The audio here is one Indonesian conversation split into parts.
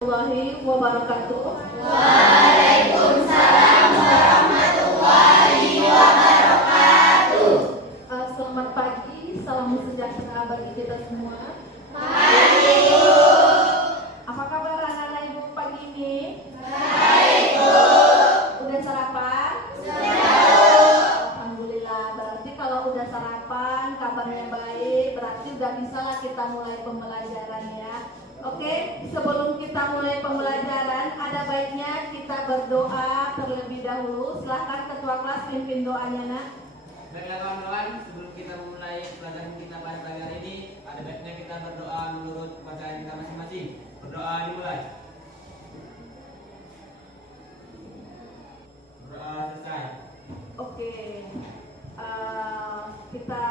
Warahmatullahi wabarakatuh. Waalaikumsalam warahmatullahi wabarakatuh. Selamat pagi, salam sejahtera bagi kita semua. Mari yuk. Apa kabar anak-anak ibu pagi ini? Baik Bu. Udah sarapan? Sudah. Alhamdulillah. Berarti kalau udah sarapan, kabarnya baik, berarti udah bisa lah kita mulai pembelajaran ya. Oke, sebelum kita mulai pembelajaran, ada baiknya kita berdoa terlebih dahulu. Silahkan ketua kelas pimpin doanya, nak. Baiklah kawan-kawan, sebelum kita memulai pelajaran kita pada pagi hari ini, ada baiknya kita berdoa menurut bacaan kita masing-masing. Berdoa dimulai. Berdoa selesai. Oke, kita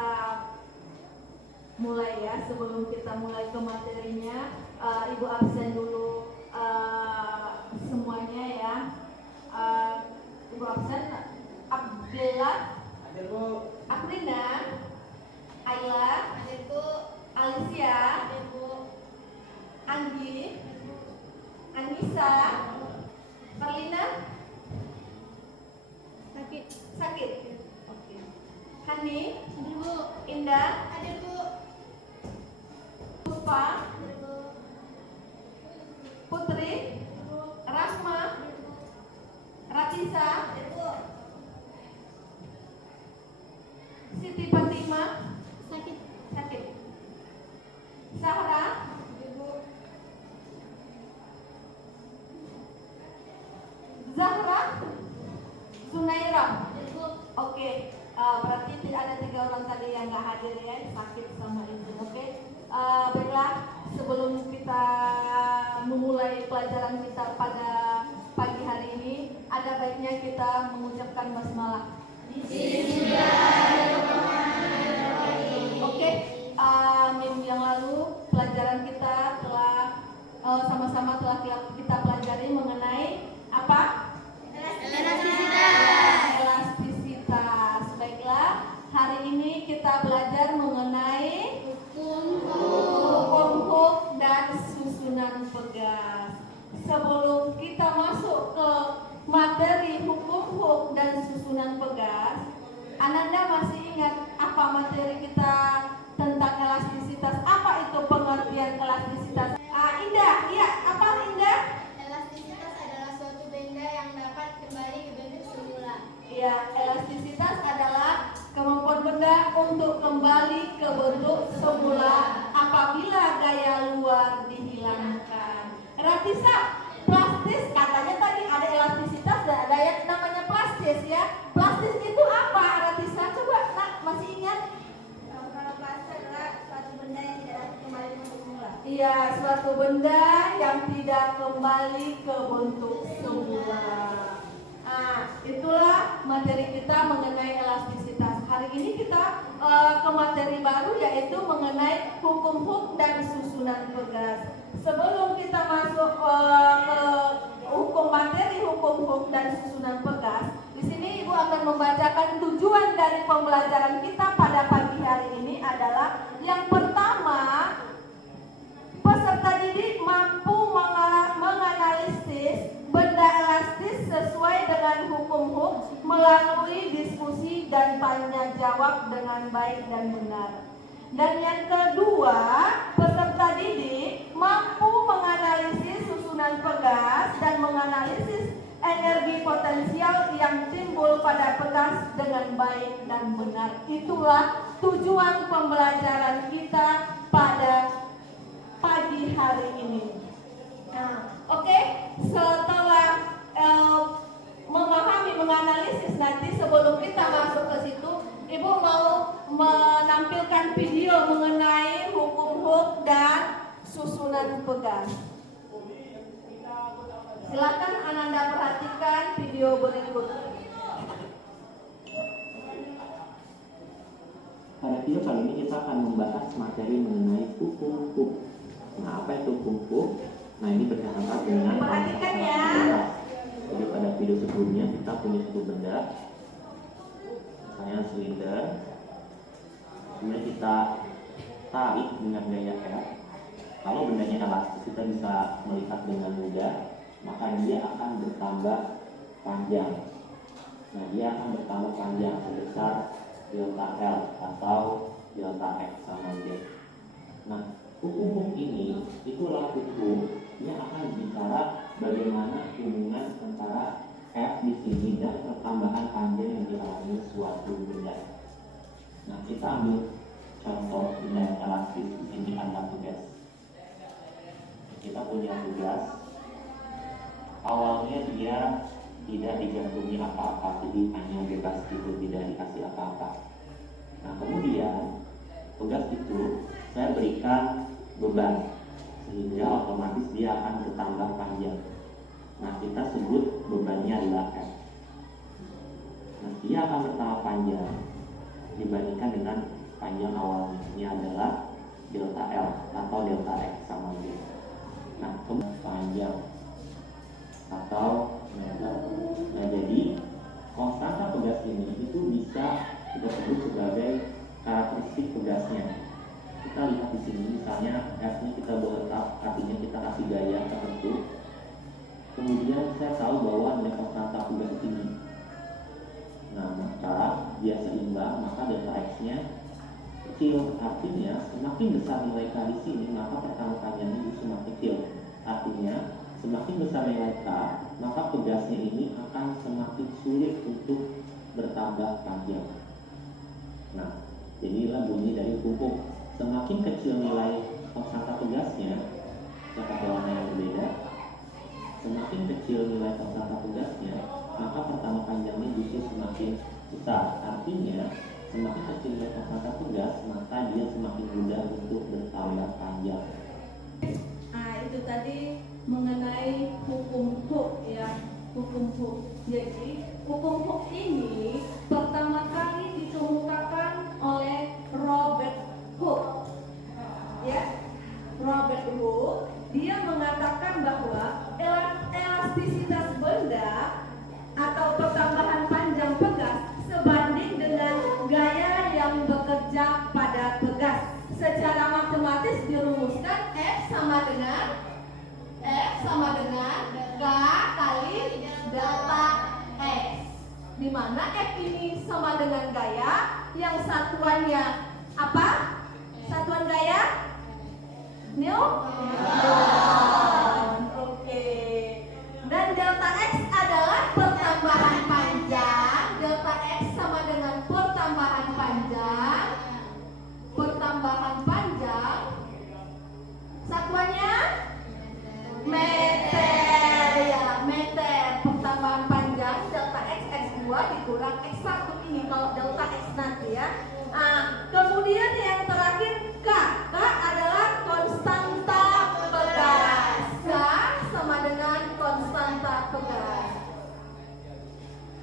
mulai ya. Sebelum kita mulai ke materinya, Ibu absen dulu semuanya ya. Ibu absen Abdillah, Hadir Bu. Aprina, Ayla, Hadir Bu. Alicia, Hadir Bu. Anggi, Anissa, Karlina, sakit. Oke. Hani, Hadir Bu. Indah, Hadir Bu. Puspa, Hadir Bu. Putri, Rasma, Ratisa, Hadir Bu. Siti Fatima, Sakit. Sahra, Hadir Bu. Zahra, Zunaira. Hadir Bu. Oke, berarti tidak ada 3 orang tadi yang nggak hadir ya, sakit sama izin. Oke, baiklah, sebelum kita memulai pelajaran kita pada pagi hari ini, ada baiknya kita mengucapkan basmalah. Oke, minggu yang lalu pelajaran kita telah sama-sama telah kita pelajari mengenai apa? Elastisitas. Baiklah, hari ini kita belajar mengenai hukum dan susunan pegas. Sebelum kita masuk ke materi hukum dan susunan pegas, Ananda masih ingat apa materi kita tentang elastisitas? Apa itu pengertian elastisitas? Indah, iya, apa Indah? Elastisitas adalah suatu benda yang dapat kembali ke bentuk semula. Ya, elastisitas adalah kemampuan benda untuk kembali ke bentuk semula apabila gaya luar dihilangkan. Ratisa, plastis, katanya tadi ada elastisitas dan ada yang namanya plastis ya. Plastis itu apa, Ratisa? Coba, nak, masih ingat? Kalau plastik adalah suatu benda yang tidak dapat kembali ke bentuk semula. Iya, suatu benda yang tidak kembali ke bentuk semula. Itulah materi kita mengenai elastisitas. Hari ini kita ke materi baru, yaitu mengenai hukum dan susunan pegas. Sebelum kita masuk ke materi hukum dan susunan pegas, di sini Ibu akan membacakan tujuan dari pembelajaran kita pada pagi hari ini adalah yang pertama, peserta didik mampu menganalisis benda elastis sesuai dengan hukum melalui diskusi dan tanya jawab dengan baik dan benar. Dan yang kedua, peserta didik mampu menganalisis susunan pegas dan menganalisis energi potensial yang timbul pada pegas dengan baik dan benar. Itulah tujuan pembelajaran kita pada pagi hari ini. Oke, setelah memahami, menganalisis, nanti sebelum kita masuk ke situ, Ibu mau menampilkan video mengenai hukum dan susunan pegas. Silakan Ananda perhatikan video berikut. Pada video kali ini kita akan membahas materi mengenai hukum. Nah, apa itu hukum? Nah, ini berdasarkan dengan Perhatikan ya. Jadi pada video sebelumnya kita punya satu benda, misalnya silinder, kemudian kita tarik dengan gaya F. Kalau bendanya elastis, kita bisa melihat dengan berbeda, maka dia akan bertambah panjang. Nah, dia akan bertambah panjang sebesar delta L atau delta X sama Z. Nah, hukum ini itulah hukum yang akan bicara bagaimana hubungan antara F di sini dan pertambahan panjang yang dialami suatu benda. Nah, kita ambil contoh benda yang elastis. Di sini ada tugas. Kita punya tugas. Awalnya dia tidak digantungi apa-apa, jadi hanya bebas itu, tidak dikasih apa-apa. Nah, kemudian tugas itu saya berikan beban sehingga otomatis dia akan bertambah panjang. Nah, kita sebut bebannya adalah F. Nah, dia akan bertambah panjang dibandingkan dengan panjang awalnya. Ini adalah delta L atau delta X sama Z. Nah, kemudian panjang atau meter. Nah, jadi konstanta pegas ini itu bisa kita sebut sebagai karakteristik pegasnya. Kita lihat di sini, misalnya F-nya kita buat up, artinya kita kasih gaya tertentu. Kemudian saya tahu bahwa nilai konstanta pegas ini. Nah, maka dia seimbang, maka delta X-nya kecil. Artinya semakin besar nilai K di sini, maka pertama panjangnya itu semakin kecil. Artinya semakin besar nilai K, maka pegasnya ini akan semakin sulit untuk bertambah panjang. Nah, jadilah bunyi dari hukum. Semakin kecil nilai konstanta pegasnya, saya pakai warna yang berbeda. Semakin kecil nilai konstanta pegasnya, maka pertama panjangnya justru semakin besar. Artinya, semakin kecil nilai konstanta pegas, maka dia semakin mudah untuk bertambah panjang. Nah, itu tadi mengenai hukum Hooke ya, hukum Hooke. Jadi hukum Hooke ini pertama kali dikemukakan oleh Robert Hooke. Ya, Robert Hooke dia mengatakan bahwa elastisitas benda atau pertambahan panjang pegas sebanding dengan gaya yang bekerja pada pegas. Secara matematis dirumuskan F sama dengan K kali delta X, di mana F ini sama dengan gaya yang satuannya apa? Satuan gaya? Newton. Oke. Dan delta X adalah pertambahan panjang. Delta X sama dengan pertambahan panjang. Pertambahan panjang. Satuannya meter ya, meter. Pertambahan panjang delta X X2 dikurang X1 ini kalau delta X nanti ya. Nah, kemudian yang terakhir K. K adalah konstanta pegas. K sama dengan konstanta pegas.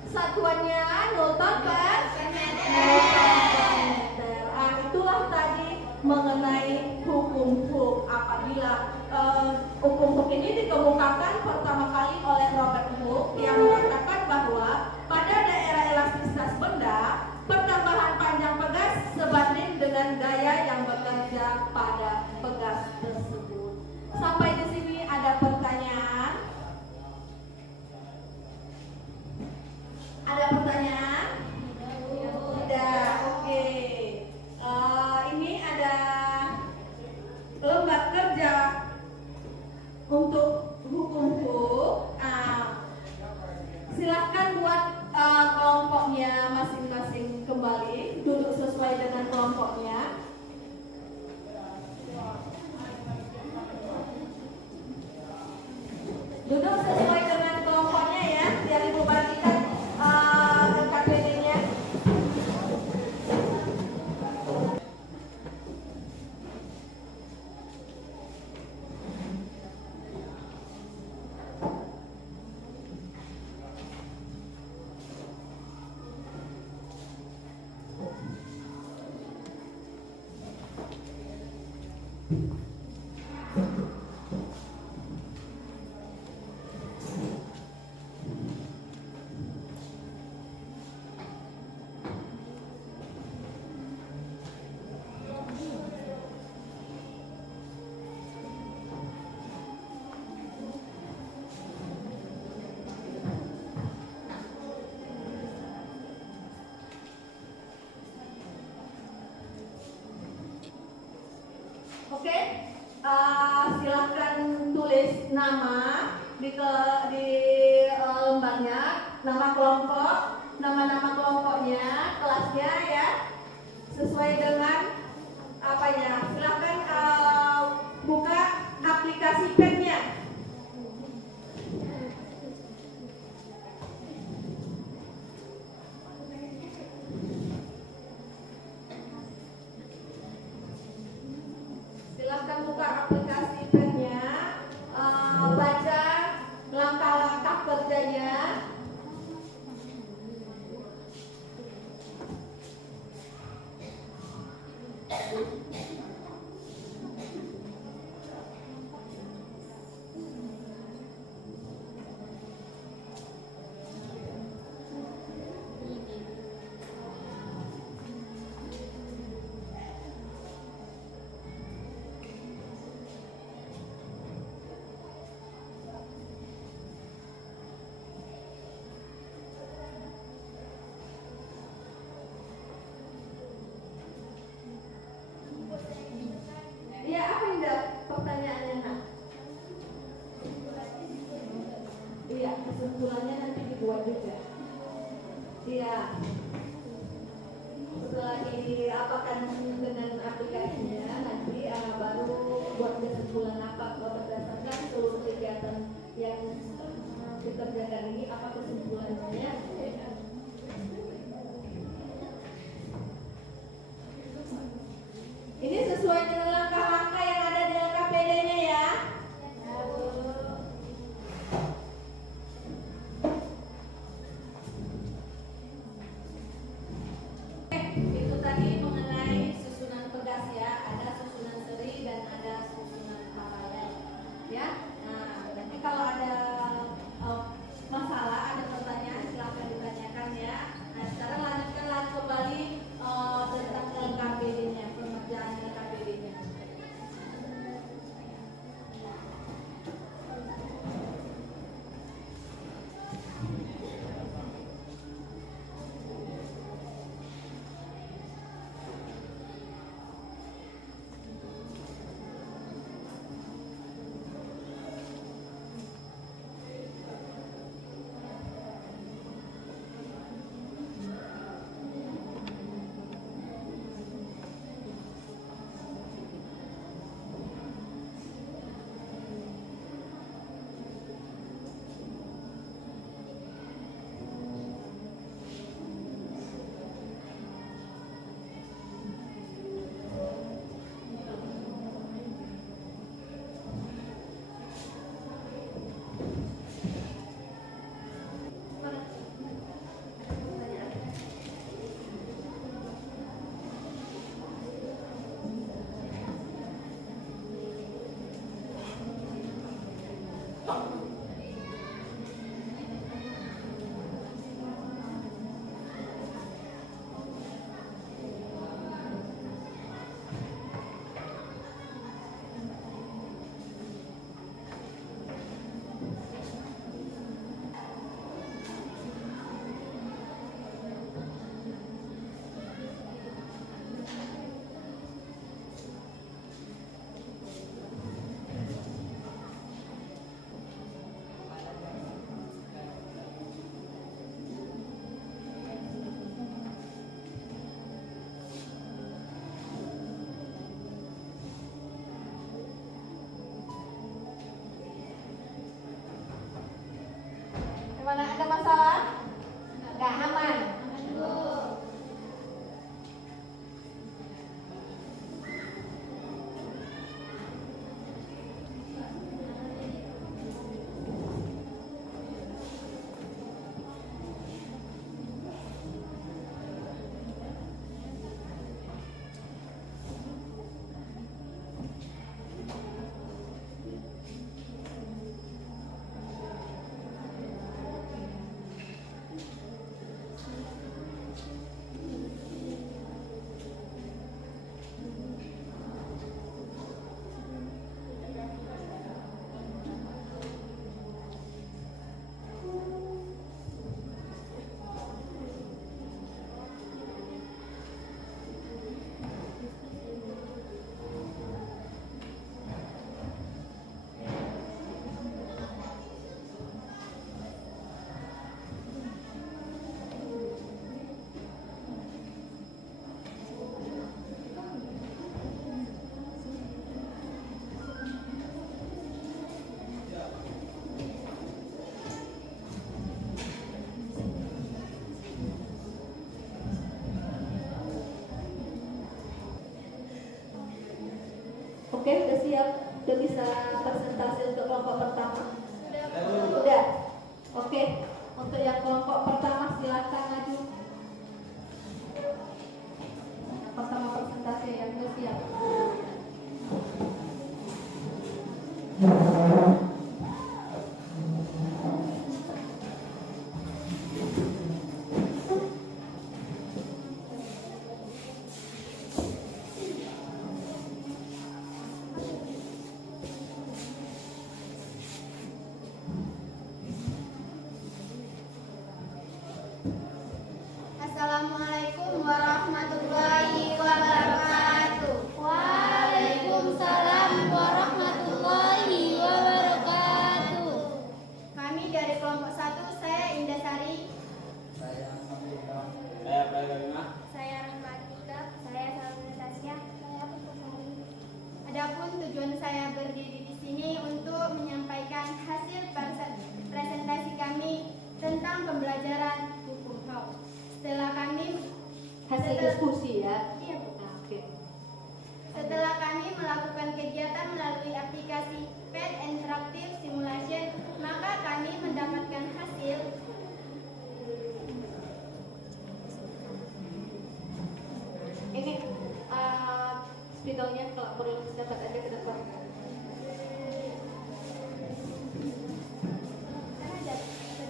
Satuannya Newton per meter. Ah, itulah tadi mengenai hukum Hooke. Apabila hukum Hooke ini dikemukakan pertama kali oleh Robert Hooke yang mengatakan bahwa pada daerah elastisitas benda, pertambahan panjang pegas sebanding dengan gaya yang bekerja pada pegas tersebut. Sampai di sini ada pertanyaan? Ada pertanyaan? Tidak. Oke. Ini ada lembar kerja untuk hukum Hooke. Silahkan buat kelompoknya masing-masing kembali, duduk sesuai dengan kelompoknya. Duduk sesuai dengan kelompoknya ya, biar ibu bagikan KPD-nya. tulis nama di lembarnya, nama kelompok, nama-nama kelompoknya, kelasnya ya, sesuai dengan apanya. Silahkan buka aplikasi pennya. Silahkan buka aplikasi pennya, baca langkah-langkah kerjanya. Iya, apa Indah? Pertanyaannya nak? Iya, kesimpulannya nanti dibuat juga. Iya. Setelah diapakan dengan aplikasinya, nanti baru buat kesimpulan apa berdasarkan seluruh kegiatan yang dikerjakan ini, apa kesimpulannya. Ini sesuai dengan langkah-langkah yang ada di LKPD-nya ya. Itu tadi mengenai susunan tugas ya. Ada susunan seri dan ada susunan paralel. Ya. Nah, nanti kalau ada masalah, ada pertanyaan, silakan ditanyakan ya. Nah, sekarang lanjutkan kembali tentang LKPD-nya, pengerjaan LKPD-nya. Oke, udah siap? Udah bisa presentasi untuk kelompok pertama? Sudah. Udah. Oke, untuk yang kelompok pertama silakan maju. Yang pertama presentasi yang udah siap. Assalamualaikum warahmatullahi wabarakatuh. Waalaikumsalam warahmatullahi wabarakatuh. Kami dari kelompok 1, saya Indasari. Saya Prabima. Saya Rahmatika. Saya Salma Tasya. Saya Putusari. Adapun tujuan saya berdiri di sini untuk menyampaikan hasil presentasi kami tentang pembelajaran hukum HAM. Setelah kami Hasil diskusi ya. Iya, Bu. Nah, oke. Setelah kami melakukan kegiatan melalui aplikasi Pet Interactive Simulation, maka kami mendapatkan hasil Ini spidolnya kalau perlu dapat aja ke depan.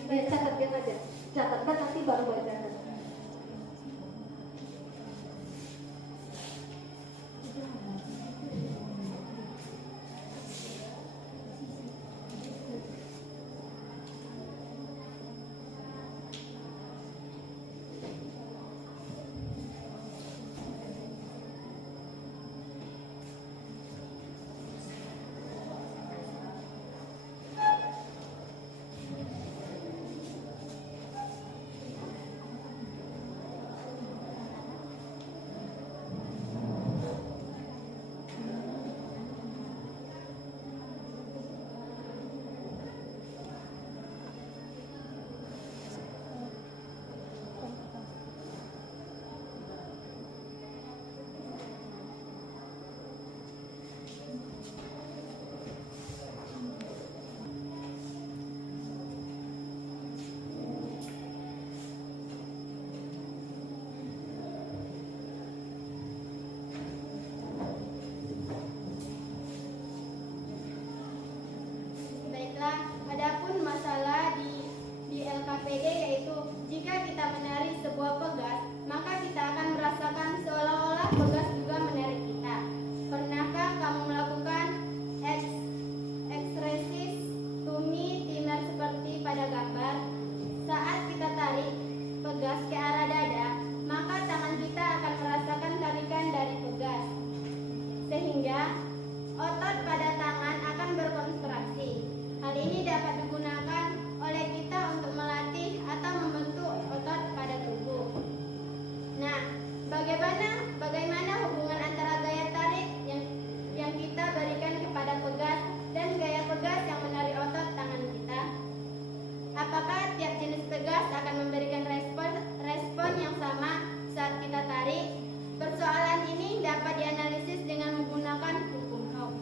Catat biar aja. Catat kan nanti baru boleh catat. Baiklah, adapun masalah di LKPD yaitu jika kita menari sebuah pegas, maka kita akan merasakan seolah-olah pegas juga menarik kita. Pernahkah kamu melakukan ekstresis tummi timer seperti pada gambar? Saat kita tarik pegas ke arah dada, maka tangan kita akan merasakan tarikan dari pegas. Sehingga otot pada tangan akan berkontraksi. Hal ini dapat digunakan oleh kita untuk melatih atau membentuk otot pada tubuh. Nah, bagaimana hubungan antara gaya tarik yang kita berikan kepada pegas dan gaya pegas yang menarik otot tangan kita? Apakah tiap jenis pegas akan memberikan respon yang sama saat kita tarik? Persoalan ini dapat dianalisis dengan menggunakan hukum Hooke.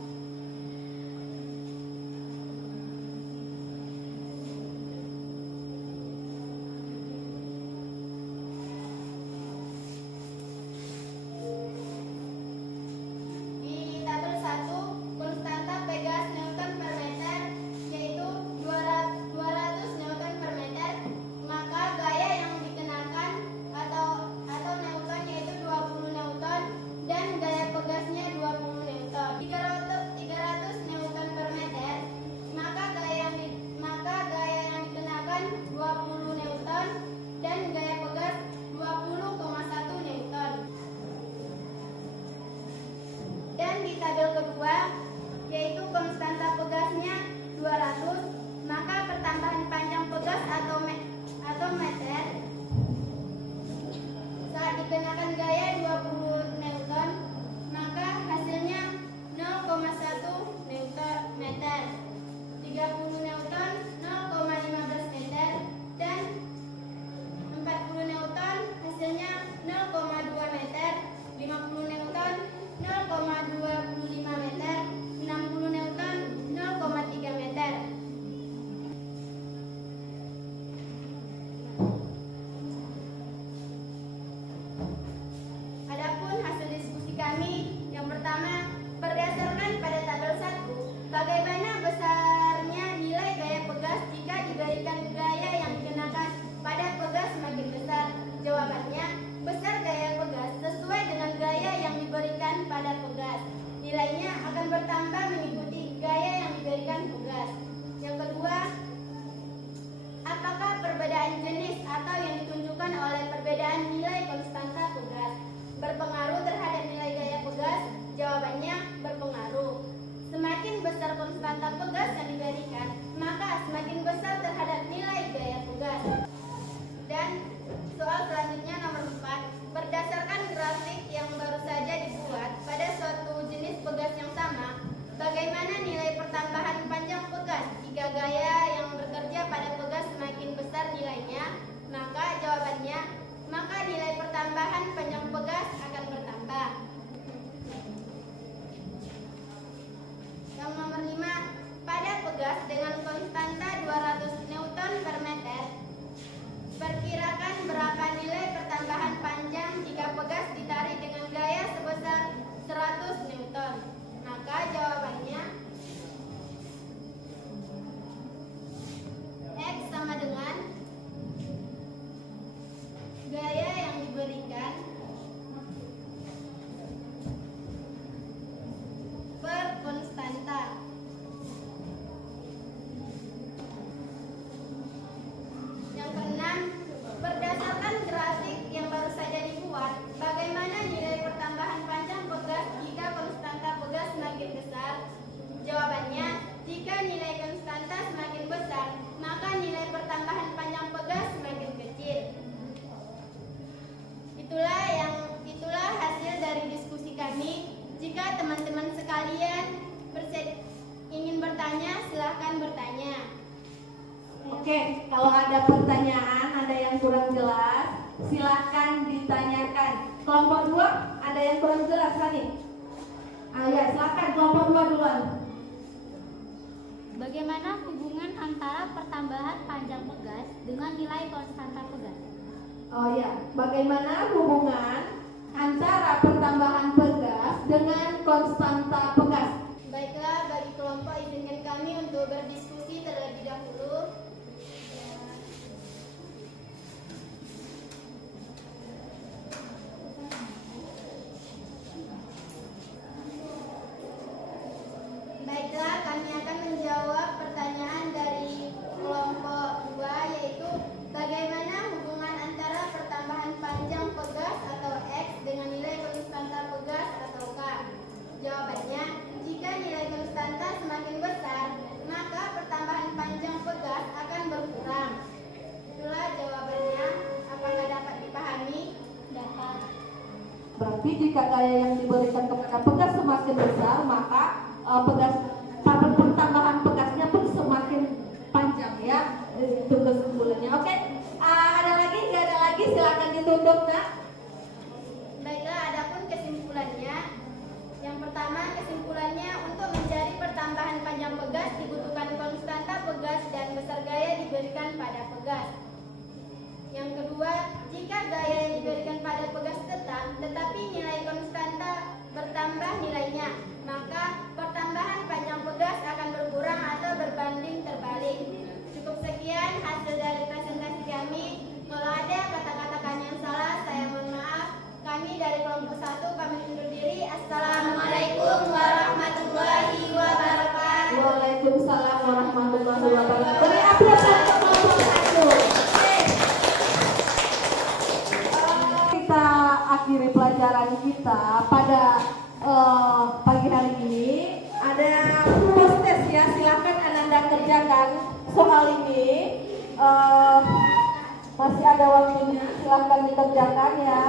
Oke, kalau ada pertanyaan, ada yang kurang jelas, silahkan ditanyakan. Kelompok 2, ada yang kurang jelas Hani? Ya, silahkan kelompok 2 duluan. Bagaimana hubungan antara pertambahan panjang pegas dengan nilai konstanta pegas? Oh ya, bagaimana hubungan antara pertambahan pegas dengan konstanta pegas? Baiklah, bagi kelompok izinkan kami untuk berdiskusi terlebih dahulu. Baiklah, kami akan menjawab pertanyaan dari kelompok 2, yaitu bagaimana hubungan antara pertambahan panjang pegas atau X dengan nilai konstanta pegas atau K. Jawabannya, jika nilai konstanta semakin besar, maka pertambahan panjang pegas akan berkurang. Itulah jawabannya. Apakah dapat dipahami? Dapat. Berarti jika gaya yang diberikan kepada pegas semakin besar, maka pertambahan pegasnya pun semakin panjang ya. Itu kesimpulannya. Oke, ada lagi? Nggak ada lagi? Silakan ditutup, nak. Baiklah, adapun kesimpulannya. Yang pertama, kesimpulannya untuk mencari pertambahan panjang pegas dibutuhkan konstanta pegas dan besar gaya diberikan pada pegas. Yang kedua, jika gaya yang diberikan pada pegas tetap, tetapi nilai konstanta bertambah nilainya, maka pertambahan panjang pegas akan berkurang atau berbanding terbalik. Cukup sekian hasil dari presentasi kami. Kalau ada kata-kata kami yang salah, saya mohon maaf. Kami dari kelompok 1 pamit undur diri. Assalamualaikum warahmatullahi wabarakatuh. Waalaikumsalam warahmatullahi wabarakatuh. Beri aplaus untuk kelompok 1. Kita akhiri pelajaran kita pada pagi hari ini. Ada post test ya, silakan Ananda kerjakan soal ini. Masih ada waktunya, silakan dikerjakan ya.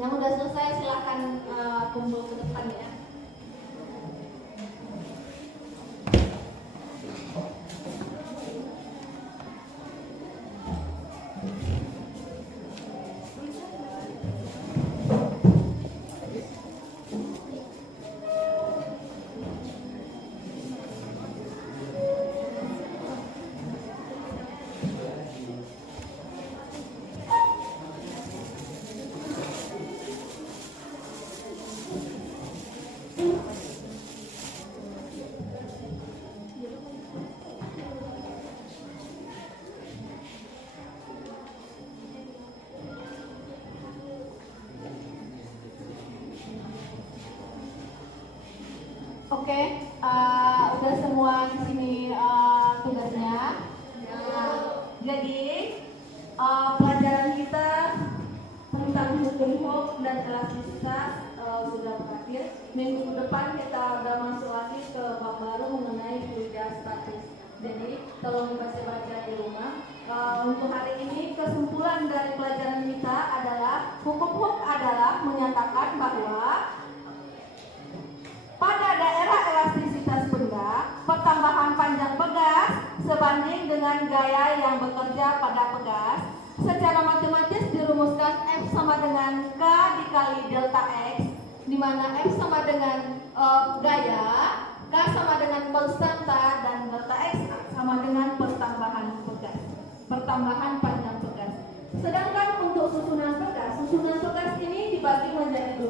Yang udah selesai silahkan kumpul ke depan ya. Oke, udah semua di sini tugasnya. Jadi pelajaran kita tentang hukum dan elastisitas sudah berakhir. Minggu depan kita udah masuk lagi ke bab baru mengenai fluida statis. Jadi tolong dibaca-baca di rumah. Untuk hari ini kesimpulan dari pelajaran kita adalah hukum adalah menyatakan bahwa pada daerah elastisitas benda, pertambahan panjang pegas sebanding dengan gaya yang bekerja pada pegas. Secara matematis dirumuskan F sama dengan K dikali delta X, di mana F sama dengan gaya, K sama dengan konstanta, dan delta X sama dengan pertambahan pegas, pertambahan panjang pegas. Sedangkan untuk susunan pegas ini dibagi menjadi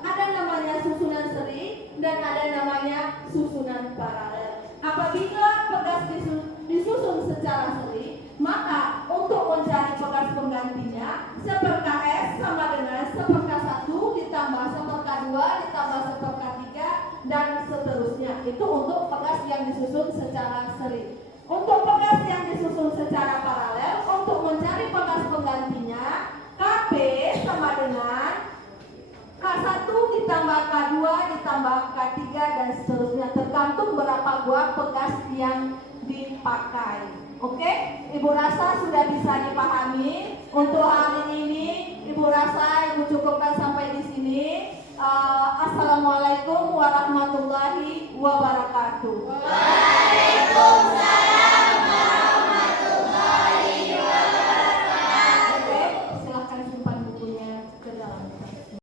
ada namanya susunan seri dan ada namanya susunan paralel. Apabila pegas disusun secara seri, maka untuk mencari pegas penggantinya, 1/S sama dengan 1/1 ditambah 1/2 ditambah 1/3 dan seterusnya. seterusnya. Itu untuk pegas yang disusun secara seri. Untuk pegas yang disusun secara paralel, untuk mencari pegas penggantinya, KP sama dengan K1 ditambah K2 ditambah K3 dan seterusnya, tergantung berapa buah pegas yang dipakai. Oke, Ibu rasa sudah bisa dipahami. Untuk hari ini Ibu rasa Ibu cukupkan sampai di sini. Assalamualaikum warahmatullahi wabarakatuh.